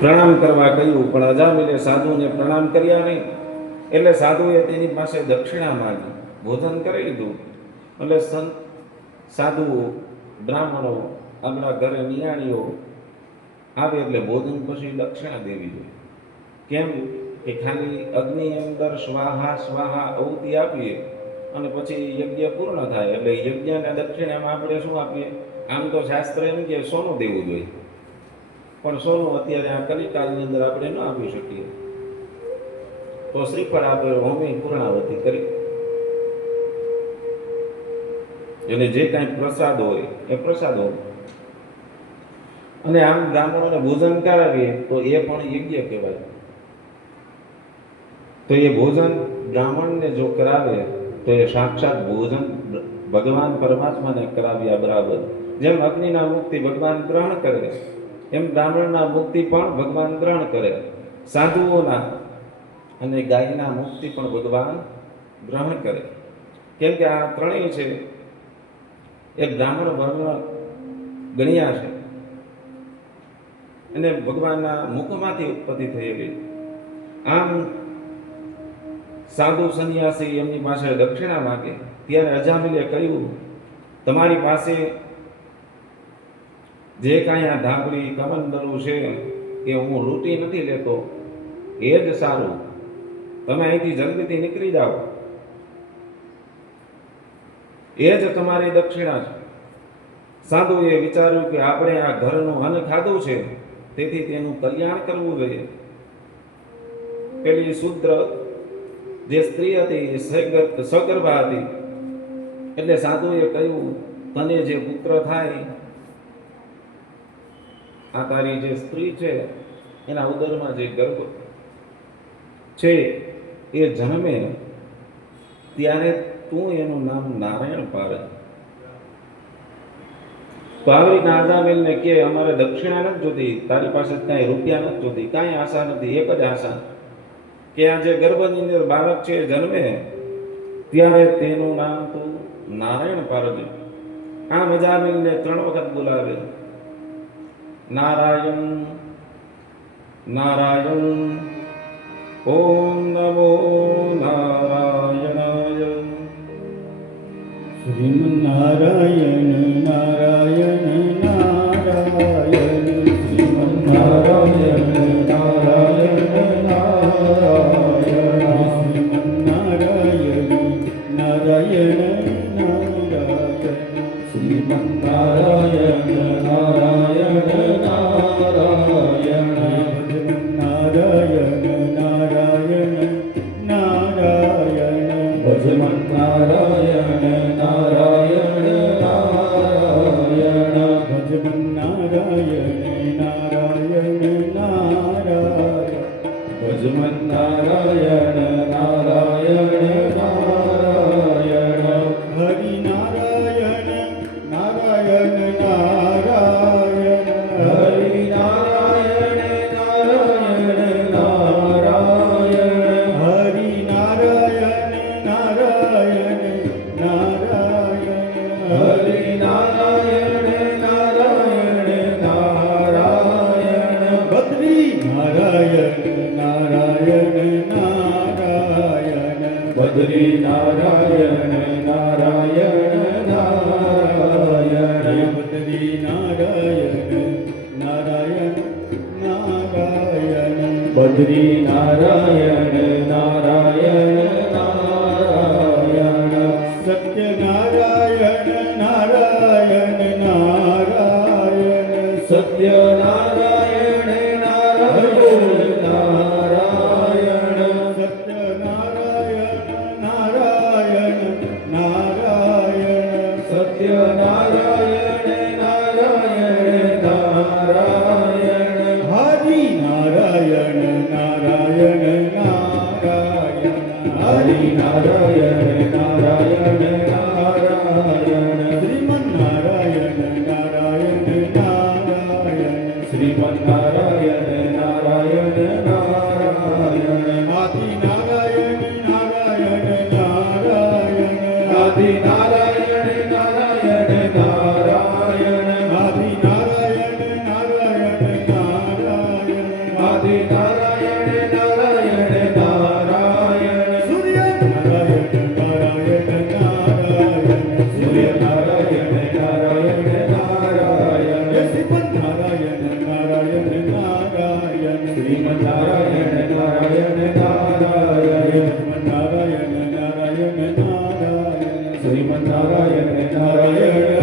પ્રણામ કરવા કહ્યું, પણ અજામિલે સાધુને પ્રણામ કર્યા નહીં. એટલે સાધુએ તેની પાસે દક્ષિણા માંગી. ભોજન કરી લીધું એટલે સંત સાધુઓ બ્રાહ્મણો આપણા ઘરે નિયાણીઓ આવે એટલે ભોજન પછી દક્ષિણા દેવી જોઈએ. કેમ કે ખાલી અગ્નિ અંદર સ્વાહા સ્વાહા આહુતિ આપીએ અને પછી યજ્ઞ પૂર્ણ થાય એટલે યજ્ઞના દક્ષિણામાં આપણે શું આપીએ? આમ તો શાસ્ત્ર એમ કે સોનું દેવું જોઈએ, પણ સોનું અત્યારે આ કલિકાળની અંદર આપણે ન આપી શકીએ. તો શ્રીફળ આપે, હોમી પૂર્ણાવતી કરી, એટલે જે કાંઈ પ્રસાદ હોય એ પ્રસાદ હોય. અને આમ બ્રાહ્મણોને ભોજન કરાવીએ તો એ પણ યજ્ઞ કહેવાય. તો એ ભોજન બ્રાહ્મણને જો કરાવે તો એ સાક્ષાત ભોજન ભગવાન પરમાત્માને કરાવ્યા બરાબર. જેમ અગ્નિના મુક્તિ ભગવાન ગ્રહણ કરે એમ બ્રાહ્મણના મુક્તિ પણ ભગવાન ગ્રહણ કરે. સાધુઓના અને ગાયના મુક્તિ પણ ભગવાન ગ્રહણ કરે. કેમ કે આ ત્રણેય છે એ બ્રાહ્મણ વર્ણ ગણ્યા છે અને ભગવાનના મુખમાંથી ઉત્પત્તિ થયેલી. આમ સાધુ સંન્યાસી એમની પાસે દક્ષિણા માગે ત્યારે અજામિલે કહ્યું, તમારી પાસે જે કાંઈ આ ધાબળી કમંડલું છે એ હું લૂંટી નથી લેતો, એ જ સારું. તમે અહીંથી જલ્દીથી નીકળી જાઓ, એ જ તમારી દક્ષિણા છે. સાધુએ વિચાર્યું કે આપણે આ ઘરનું અન્ન ખાધું છે તેથી તેનું કલ્યાણ કરવું જોઈએ. પેલી શુદ્ર જે સ્ત્રી હતી એ સગર્ભા હતી એટલે સાધુએ કહ્યું, તને જે પુત્ર થાય, આ તારી જે સ્ત્રી છે એના ઉદરમાં જે ગર્ભ છે એ જન્મે ત્યારે તું એનું નામ નારાયણ પાડે. તો આવી રીતના અજામિલને કે અમારે દક્ષિણા નથી જોતી, તારી પાસે કાંઈ રૂપિયા નથી જોતી, કાંઈ આશા નથી, એક જ આશા કે આ જે ગર્ભની અંદર બાળક છે જન્મે ત્યારે તેનું નામ તું નારાયણ પાડજે. આમ અજામિલને 3 વખત બોલાવે, નારાયણ નારાયણ, ઓમ નમો નારાયણાય. શ્રીમન્નારાયણ નારાયણ નારાયણ, શ્રીમન્નારાયણ નારાયણ નારાયણ, શ્રીમન્નારાયણ નારાયણ નારાયણ, શ્રીમન્નારાયણ નારાયણ નારાયણ, નારાયણ નારાયણ નારાયણ, ભજમન્નારાયણ નારાયણ નારાયણ, ભજમન્નારાયણ નારાયણ નારાયણ, ભજમન્નારાયણ નારાયણ નારાયણ, હરિ નારાયણ નારાયણ નારાયણ, હરિ નારાયણ નારાયણ નારાયણ, હરિ નારાયણ નારાયણ નારાયણ, હરિ નારાયણ નારાયણ નારાયણ, બદ્રી નારાયણ નારાયણ નારાયણ, બદ્રી નારાયણ નારાયણ નારાયણ, બદ્રી નારાયણ નારાયણ નારાયણ, બદ્રી નારાયણ નારાયણ નારાયણ, સત્યનારાયણ નારાયણ નારાયણ, સત્યનારાયણ નારાયણ નારાયણ, સત્યનારાયણ નારાયણ નારાયણ, સત્યનારાયણ નારાયણ નારાયણ, હરિ નારાયણ નારાયણ નારાયણ, હરિ નારાયણ નારાયણ નારાયણ, શ્રીમન્નારાયણ નારાયણ નારાયણ, શ્રીમન્નારાયણ નારાયણ નારાયણ, આદિ નારાયણ નારાયણ નારાયણ, આદિ નારાયણ નારાયણ નારાયણ, આદિ નારાયણ નારાયણ નારાયણ, આદિ નારાયણ નારાયણ નારાયણ સૂર્ય નારાયણ નારાયણ નારાયણ સૂર્ય નારાયણ નારાયણ નારાયણ શ્રીમદ નારાયણ નારાયણ નારાયણ શ્રીમદ નારાયણ નારાયણ નારાયણ શ્રીમદ નારાયણ નારાયણ નારાયણ શ્રીમદ નારાયણ નારાયણ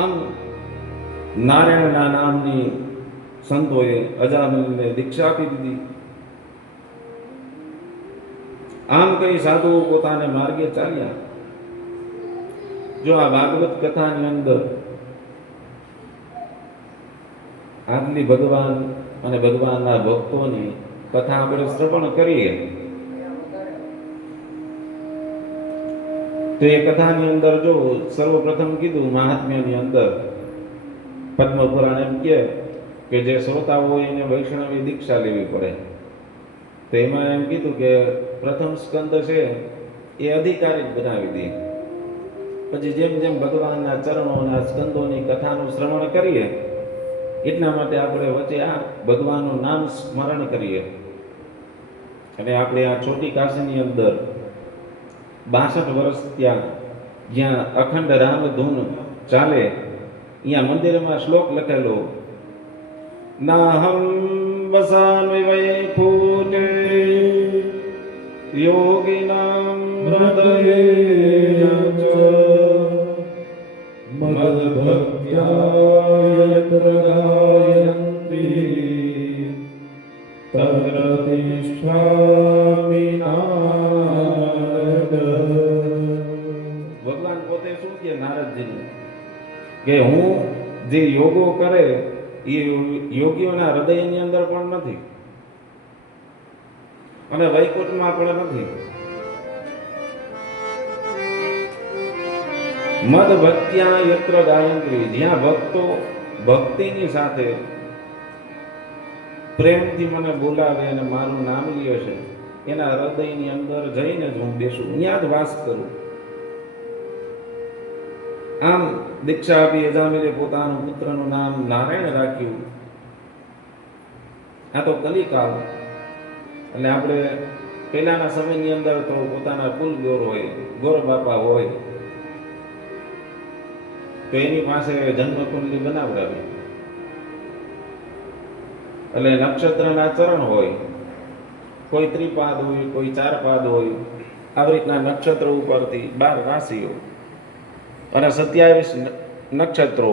આમ નારાયણના નામની સંતોએ અજામિલને દીક્ષા આપી દીધી. આમ કઈ સાધુઓ પોતાને માર્ગે ચાલ્યા. જો આ ભાગવત કથાની અંદર આટલી ભગવાન અને ભગવાનના ભક્તોની કથા આપણે શ્રવણ કરીએ તો એ કથાની અંદર જો સર્વપ્રથમ કીધું મહાત્મ્યની અંદર પદ્મપુરાણ એમ કહે કે જે શ્રોતાઓ હોય એને વૈષ્ણવી દીક્ષા લેવી પડે. તો એમાં એમ કીધું કે પ્રથમ સ્કંદ છે એ અધિકારી જ બનાવી દે. પછી જેમ જેમ ભગવાનના ચરણોના સ્કંદોની કથાનું શ્રવણ કરીએ એટલા માટે આપણે વચ્ચે આ ભગવાનનું નામ સ્મરણ કરીએ. અને આપણે આ છોટી કાશીની અંદર 62 વર્ષ ત્યાં જ્યાં અખંડ રામ ધૂન ચાલે અહીંયા મંદિરમાં શ્લોક લખેલો નાહમ વસામિ વૈકુંઠે યોગિનામ હૃદયે ચ મદભક્ત્યા યત્ર ગાયન્તિ તત્ર તિષ્ઠામિ નારદ. ભગવાન પોતે શું કહે નારદજીને કે હું જે યોગો કરે એ યોગીઓના હૃદયની અંદર પણ નથી અને વૈકુંઠમાં પણ નથી. મદ ભક્ત્યા યત્ર ગાયંત્રી, જ્યાં ભક્તો ભક્તિની સાથે પ્રેમથી મને બોલાવે અને મારું નામ લે છે એના હૃદયની અંદર જઈને જ હું બેસું, ત્યાં જ વાસ કરું. આમ દીક્ષા આપી અજામિલે પોતાનું પુત્રનું નામ નારાયણ રાખ્યું. આ તો કલિકાળ એટલે આપણે પહેલાના સમયની અંદર તો પોતાના કુલ ગોર હોય, ગોર બાપા હોય તો એની પાસે જન્મકુંડલી બનાવડાવી, એટલે નક્ષત્રના ચરણ હોય, કોઈ ત્રિપાદ હોય, કોઈ 4 પાદ હોય, આવી રીતના નક્ષત્ર ઉપરથી 12 રાશિઓ અને 27 નક્ષત્રો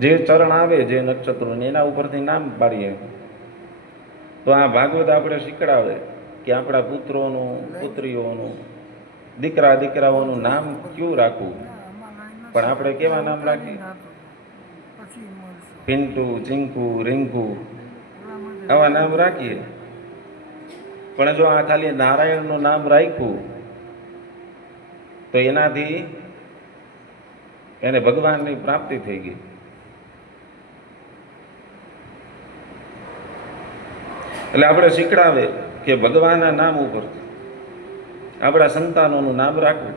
જે ચરણ આવે જે નક્ષત્રો એના ઉપરથી નામ પાડીએ. તો આ ભાગવત આપણે શીખડાવે કે આપણા પુત્રોનું, પુત્રીઓનું, દીકરા દીકરાઓનું નામ કયું રાખવું. પણ આપણે કેવા નામ રાખીએ? પિન્ટુ, ચિંકુ, રિંકુ આવા નામ રાખીએ. પણ જો આ ખાલી નારાયણનું નામ રાખ્યું તો એનાથી એને ભગવાનની પ્રાપ્તિ થઈ ગઈ. એટલે આપણે શીખડાવે કે ભગવાનના નામ ઉપર આપણા સંતાનોનું નામ રાખવું.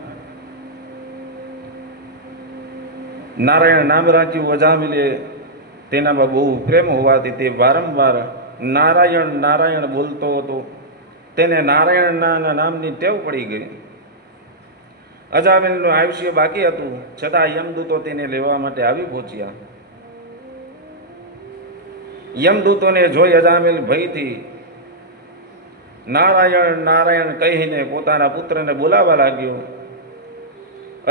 નારાયણ નામ રાખ્યું અજામિલે, તેનામાં બહુ પ્રેમ હોવાથી તે વારંવાર નારાયણ નારાયણ બોલતો હતો. તેને નારાયણના નામની ટેવ પડી ગઈ. અજામિલનું આયુષ્ય બાકી હતું છતાં યમદૂતો તેને લેવા માટે આવી પહોંચ્યા. યમદૂતોને જોઈ અજામિલ ભયથી નારાયણ નારાયણ કહીને પોતાના પુત્રને બોલાવવા લાગ્યો.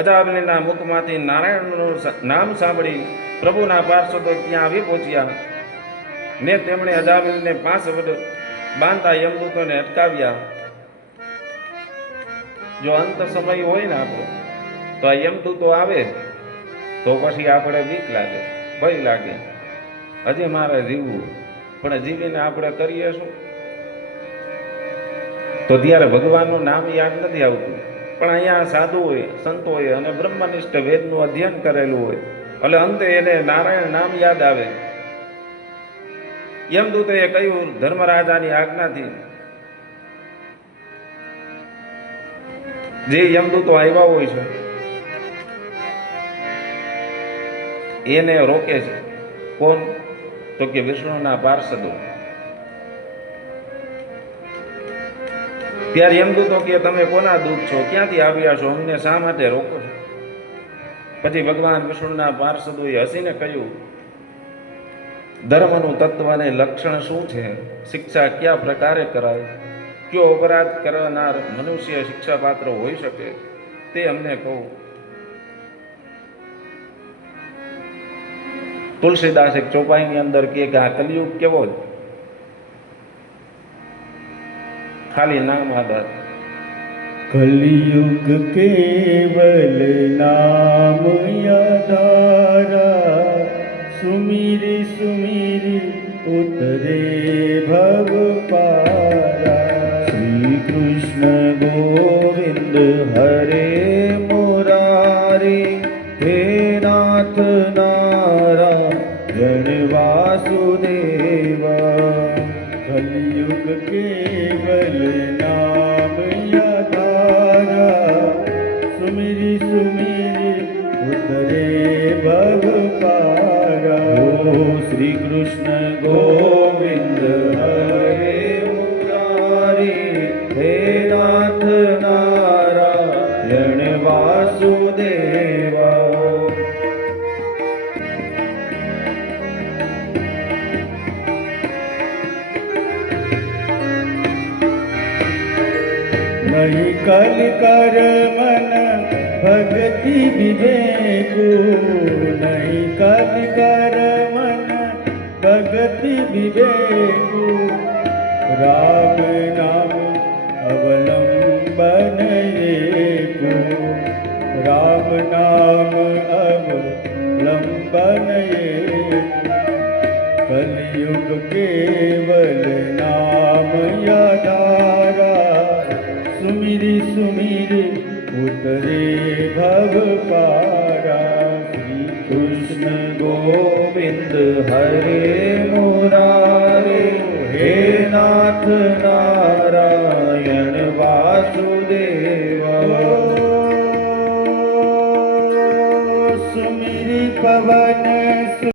અજામિલના મુખમાંથી નારાયણનું નામ સાંભળી પ્રભુના પાર્ષદો ત્યાં આવી પહોંચ્યા ને તેમણે અજામિલને 5 વડ બાંધતા યમદૂતોને અટકાવ્યા. જો અંત સમય હોય ને આપણો તો આ યમદૂતો આવે તો પછી આપણે બીક લાગે, ભય લાગે, હજી મારે જીવવું, પણ જીવીને આપણે કરીએ શું? તો ત્યારે ભગવાનનું નામ યાદ નથી આવતું. પણ અહીંયા સાધુઓએ, સંતોએ અને બ્રહ્મનિષ્ઠ વેદનું અધ્યયન કરેલું હોય એટલે અંતે એને નારાયણ નામ યાદ આવે. યમદૂતોએ કહ્યું, ધર્મરાજાની આજ્ઞાથી જે યમદૂતો આવ્યા હોય છે એને રોકે છે કોણ? તો કે વિષ્ણુના પાર્ષદો. ત્યારે યમદૂતો કે તમે કોના દૂત છો, ક્યાંથી આવ્યા છો, અમને શા માટે રોકો છો? પછી ભગવાન વિષ્ણુના પાર્ષદોએ હસીને કહ્યું, ધર્મનું તત્વ અને લક્ષણ શું છે, શિક્ષા કયા પ્રકારે કરાય, કયો અપરાધ કરનાર મનુષ્ય શિક્ષા પાત્ર હોઈ શકે તે અમને કહો. તુલસીદાસ એક ચોપાઈની અંદર કે આ કલિયુગ કેવો છે, ખાલી નામ આધાર. कलियुग केवल नाम आधारा, सुमिरि सुमिरि उतरे भव पारा। श्री कृष्ण गोविंद हरे मुरारी, हे नाथ नारायण वासुदेवा। कलियुग केवल नाम आधारा, सुमिरि सुमिरि उतरे भव पारा। ओ श्री कृष्ण गोविंद हरे मुरारी, हे नाथ नारायण वासुदेवा। नहीं कल कर मन भक्ति विवेकु, नहीं कल कर मन भक्ति विवेकु। राम नाम अवलंबन एकु, राम नाम अवलंबन एकु। कलियुग केवल नाम आधारा, सुमिरि सुमिरि उतरे भव पारा। श्री कृष्ण गोविंद हरे मुरारे, हे नाथ नारायण वासुदेव।